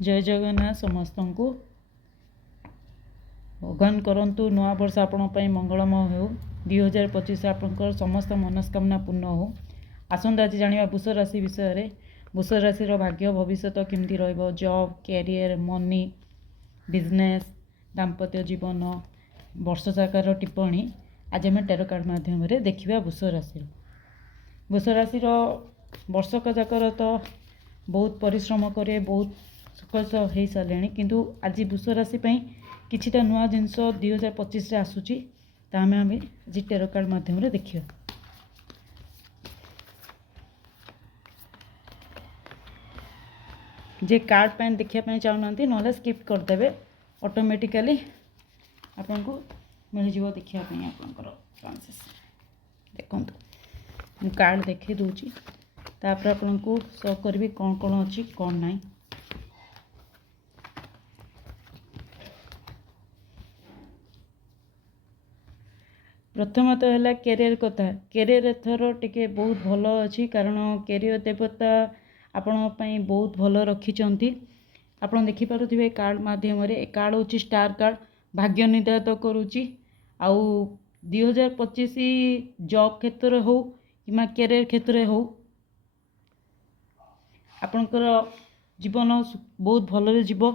जय जगन्नाथ समस्त को भगवान करंतु नवा वर्ष आपण मंगलमय हो 2025 आपंकर समस्त मनस्कामना पूर्ण हो। आसंता आज जाना वृष राशि विषय रे। वृष राशि भाग्य भविष्य केमती रहिबो, जॉब, कैरियर, मनी, बिजनेस, दाम्पत्य जीवन, वर्ष साकार टिप्पणी आज आम टेरो कार्ड माध्यम देखा। वृष राशि वर्षक जाकर तो बहुत परिश्रम करे, बहुत सकस हो सारे, किंतु आज वृष राशि किछिटा नुआ जिनस 2025 आसूची आम आज टेरो कार्ड माध्यम देखिए। जे कार्ड पैन देखापी चाहूना ना स्किप करदे, ऑटोमेटिकली आपन को मिल जाव देखापी आपंकर चांसेस। देखो कार्ड देखे दूची तापर आपन को शो करी कौन कौन अच्छी कौन ना। प्रथम तो है कैरियर कथा। कैरियर एथर टिके बहुत भल अच्छी, कारण कैरियर देवता आपण बहुत भल रखिंट। आप देखिपे कार्ड माध्यम कार्ड हूँ स्टार कार्ड, भाग्य निर्धारित करुच्ची। आउ 2025 जॉब क्षेत्र हो कि कैरियर क्षेत्र हो आपणकर जीवन बहुत भल जीव,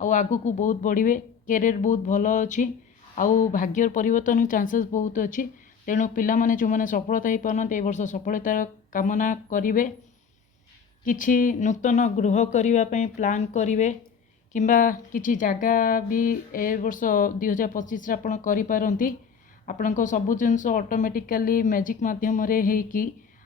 आगु को बहुत बढ़े। कैरियर बहुत भल अच्छी, आउ भाग्य परिवर्तन चांसेस बहुत अच्छी। तेणु पिला माने जो मैंने सफलता हो पारते वर्ष सफलतार कामना करेंगे। किछि नूतन गृह करने प्लान करेंगे किंबा किछि जगह भी ए वर्ष 2025 आपड़ करें। आपण को सबू जिनस ऑटोमेटिकली मैजिक माध्यम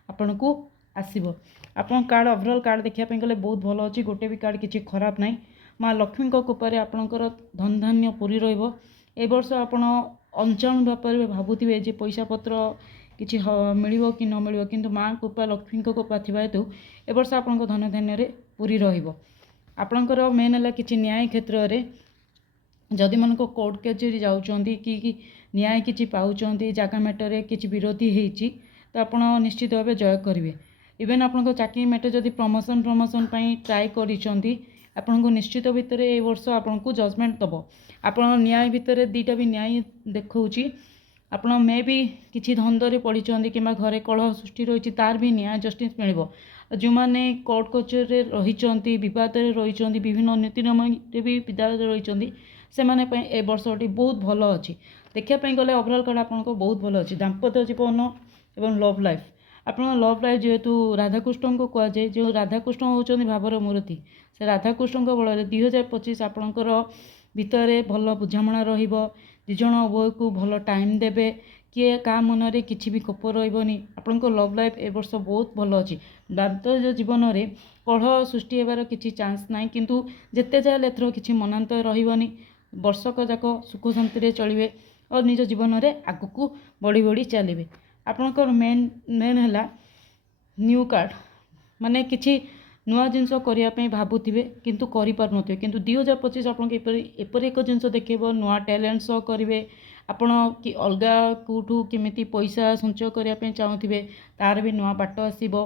आपण को आसब। आप कार्ड ओवरऑल कार्ड देखापी गले बहुत भल अच्छी, गोटे भी कार्ड किसी खराब ना। माँ लक्ष्मी कृपार आपणकर धन धान्य पूरी रहिबो। ए वर्ष आपण अनजान व्यापार भावुवे जे पैसा पत्र किसी मिल कि न मिल, किंतु माँ कृपा लक्ष्मी कृपा थी हेतु ए वर्ष आपण धन धान्य पूरी रहिबो। आपणकर मेन है कि न्याय क्षेत्र में जदि मन को कोर्ट कचेरी जाऊँच कि न्याय किसी पाँच जगह मैटर किसी विरोधी होती तो आप निश्चित भाव जय करेंगे। इवेन आपन चाकरी मैटर जदि प्रमोशन ट्राए कर निश्चित भितर ए वर्ष आपन को जजमेंट दब। आप न्याय भितर दीटा भी न्याय देखा। आपण मे भी किसी धंदे पढ़ी कि घरे कलह सृष्टि रही तार भी न्याय जस्टिस मिल। जो मैंने कोर्ट कचेरी रही बद रही विभिन्न नीति नियम भी विवाद रही से मैंने ए वर्षटी बहुत भल अच्छी। देखापी गले ओवरऑल कार्ड आपको बहुत भल अच्छी। दाम्पत्य जीवन एवं लव लाइफ, आप लव लाइफ जेहेतु राधाकृष्ण को कहुए, जो राधाकृष्ण होती भावर मूर्ति, से राधाकृष्ण बल 2025 आपणकर भितर भल बुझाणा रज उभय को भल टाइम देवे। किए क्या मन में किसी भी कोप रही आपण लव लाइफ ए वर्ष बहुत भल अच्छी। दाम्पत्य जीवन में कलह सृष्टि होबार किसी चांस ना, किंतु जिते जाए एथर किसी मनांतर रही वर्षक जाक सुख शांति चलिए और निज जीवन में आगू बढ़ी बढ़ी चलिए। आपणकर मेन मेन है न्यू कार्ड, माने किसी नुआ जिनस करने भावुवे किंतु करें, किंतु 2025 आपको एपरी एक जिनस देखेब नुआ टैलेंट शो करेंगे। आपण कि अलग कौटू केमिति पैसा संचय करने चाहूे तार भी नुआ बाट आसब।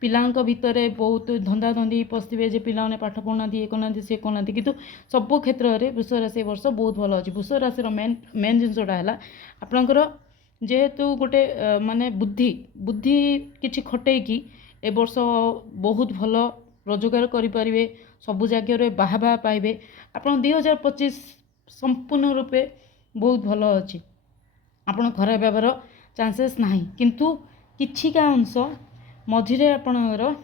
पिला भितर बहुत धंदा धंदी पशे जे पिला पाठ पढ़ना ये करना सी करना, किंतु सबू क्षेत्र में वृष राशि वर्ष बहुत भल अच्छी। वृष राशि मेन मेन जिनसटा है आपणकर जेहेतु गोटे माने बुद्धि बुद्धि किसी खटेकी ए वर्ष बहुत भल रोजगार करें, सबू जगह बाहा बाहा पाइबे। आप 2025 संपूर्ण रूपे बहुत भल अच्छी। आपड़ खराब होबार चांसेस ना, किंतु किछिका अंश मझिरे आपणर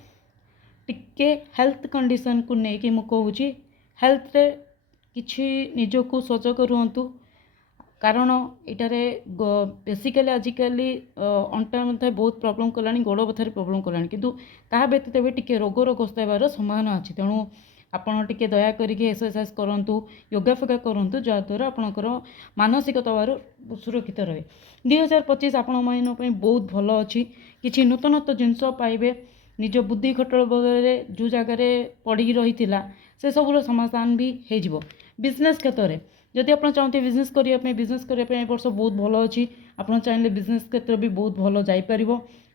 टिके हेल्थ कंडीशन को लेकिन मु कहूँ हेल्थ रे किछि निजको सजग रुहतु, कारण इटारे बेसिकली आजिकल अंटा मथा बहुत प्रॉब्लम कलानी, गोड़ बथार प्रॉब्लम कलानी, किंतु ता व्यतीत भी टिके रोगर ग्रस्त होबार संभावना अच्छी। तेणु आपण टिके दया करिके एक्सरसाइज करंतु, योगा फोगा करंतु, जहाँद्वारा आपणकर मानसिक तवार सुरक्षित रहे। 2025 आपण मान बहुत भल अच्छी। किसी नूतनत्व जिनस पाइबे, निज बुद्धि खटल बदले जो जगार पड़ी रही से सबूर समाधान भी हो। बिजनेस क्षेत्र में जदि आप चाहते बिजनेस करने वर्ष बहुत भल अच्छी। आप चाहिए बिजनेस क्षेत्र भी बहुत भल जापर।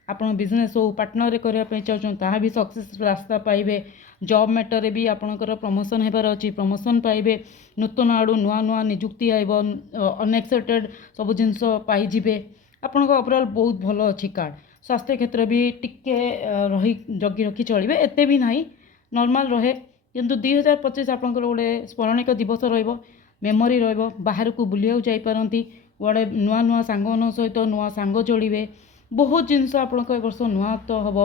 ଆପଣ ବିଜନେସ୍ ହଉ ପାର୍ଟନରରେ କରିବା ପାଇଁ ଚାହୁଁଛନ୍ତି ତାହା ବି ସକ୍ସେସ୍ ରାସ୍ତା ପାଇବେ। ଜବ୍ ମ୍ୟାଟରରେ ବି ଆପଣଙ୍କର ପ୍ରମୋସନ୍ ହେବାର ଅଛି, ପ୍ରମୋସନ୍ ପାଇବେ। ନୂତନ ଆଡ଼ୁ ନୂଆ ନୂଆ ନିଯୁକ୍ତି ଆଇବ, ଅନଏକ୍ସପେକ୍ଟେଡ୍ ସବୁ ଜିନିଷ ପାଇଯିବେ। ଆପଣଙ୍କ ଓଭରାଲ୍ ବହୁତ ଭଲ ଅଛି କାର୍ଡ଼। ସ୍ୱାସ୍ଥ୍ୟ କ୍ଷେତ୍ର ବି ଟିକେ ରହି ଜଗି ରଖି ଚଳିବେ, ଏତେ ବି ନାହିଁ, ନର୍ମାଲ୍ ରହେ। କିନ୍ତୁ 2025 ଆପଣଙ୍କର ଗୋଟେ ସ୍ମରଣିକ ଦିବସ ରହିବ, ମେମୋରି ରହିବ। ବାହାରକୁ ବୁଲିବାକୁ ଯାଇପାରନ୍ତି, କୁଆଡ଼େ ନୂଆ ନୂଆ ସାଙ୍ଗମାନଙ୍କ ସହିତ ନୂଆ ସାଙ୍ଗ ଯୋଡ଼ିବେ। ବହୁତ ଜିନିଷ ଆପଣଙ୍କ ଏ ବର୍ଷ ନୂଆ ତ ହେବ।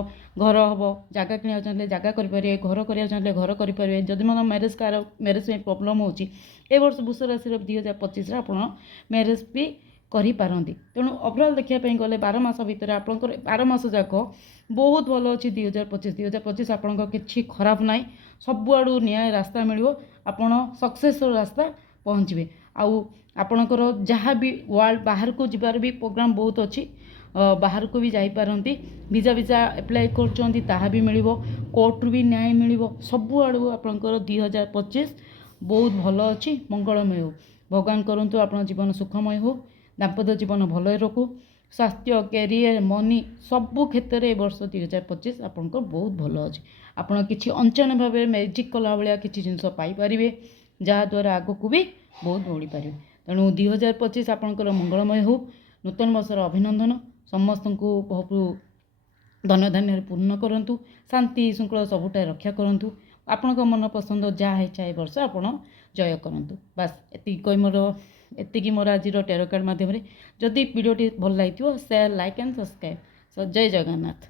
ଘର ହେବ, ଜାଗା କିଣିବାକୁ ଚାହିଁଲେ ଜାଗା କରିପାରିବେ, ଘର କରିବାକୁ ଚାହିଁଲେ ଘର କରିପାରିବେ। ଯଦି ମୋର ମ୍ୟାରେଜ୍ କାହାର ମ୍ୟାରେଜ୍ ପାଇଁ ପ୍ରୋବ୍ଲେମ୍ ହେଉଛି, ଏ ବର୍ଷ ବୃଷ ରାଶିର 2025ରେ ଆପଣ ମ୍ୟାରେଜ୍ ବି କରିପାରନ୍ତି। ତେଣୁ ଓଭରାଲ୍ ଦେଖିବା ପାଇଁ ଗଲେ 12 ମାସ ଭିତରେ ଆପଣଙ୍କର 12 ମାସ ଯାକ ବହୁତ ଭଲ ଅଛି। 2025 ଆପଣଙ୍କ କିଛି ଖରାପ ନାହିଁ, ସବୁଆଡ଼ୁ ନ୍ୟାୟ ରାସ୍ତା ମିଳିବ, ଆପଣ ସକ୍ସେସ୍ର ରାସ୍ତା ପହଞ୍ଚିବେ। ଆଉ ଆପଣଙ୍କର ଯାହା ବି ୱାର୍ଲଡ଼ ବାହାରକୁ ଯିବାର ବି ପ୍ରୋଗ୍ରାମ୍ ବହୁତ ଅଛି, ବାହାରକୁ ବି ଯାଇପାରନ୍ତି। ଭିଜା ଆପ୍ଲାଏ କରୁଛନ୍ତି ତାହା ବି ମିଳିବ, କୋର୍ଟରୁ ବି ନ୍ୟାୟ ମିଳିବ। ସବୁଆଡ଼ୁ ଆପଣଙ୍କର 2025 ବହୁତ ଭଲ ଅଛି, ମଙ୍ଗଳମୟ ହେଉ। ଭଗବାନ କରନ୍ତୁ ଆପଣ ଜୀବନ ସୁଖମୟ ହେଉ, ଦାମ୍ପତ୍ୟ ଜୀବନ ଭଲରେ ରଖୁ, ସ୍ୱାସ୍ଥ୍ୟ, କ୍ୟାରିୟର, ମନି ସବୁ କ୍ଷେତ୍ରରେ ଏ ବର୍ଷ 2025 ଆପଣଙ୍କର ବହୁତ ଭଲ ଅଛି। ଆପଣ କିଛି ଅଚାନକ ଭାବରେ ମ୍ୟାଜିକ୍ କଲା ଭଳିଆ କିଛି ଜିନିଷ ପାଇପାରିବେ, ଯାହାଦ୍ୱାରା ଆଗକୁ ବି ବହୁତ ବଢ଼ିପାରିବେ। ତେଣୁ 2025 ଆପଣଙ୍କର ମଙ୍ଗଳମୟ ହେଉ। ନୂତନ ବର୍ଷର ଅଭିନନ୍ଦନ। ସମସ୍ତଙ୍କୁ ବହୁତ ଧନଧାନ୍ୟରେ ପୂର୍ଣ୍ଣ କରନ୍ତୁ, ଶାନ୍ତି ଶୃଙ୍ଖଳା ସବୁଟା ରକ୍ଷା କରନ୍ତୁ। ଆପଣଙ୍କ ମନ ପସନ୍ଦ ଯାହା ଇଚ୍ଛା ଏ ବର୍ଷ ଆପଣ ଜୟ କରନ୍ତୁ। ବାସ୍ ଏତିକି ମୋର ଆଜିର ଟେରୋ କାର୍ଡ଼ ମାଧ୍ୟମରେ। ଯଦି ଭିଡ଼ିଓଟି ଭଲ ଲାଗିଥିବ ସେୟାର, ଲାଇକ୍ ଆଣ୍ଡ ସବସ୍କ୍ରାଇବ୍। ଜୟ ଜଗନ୍ନାଥ।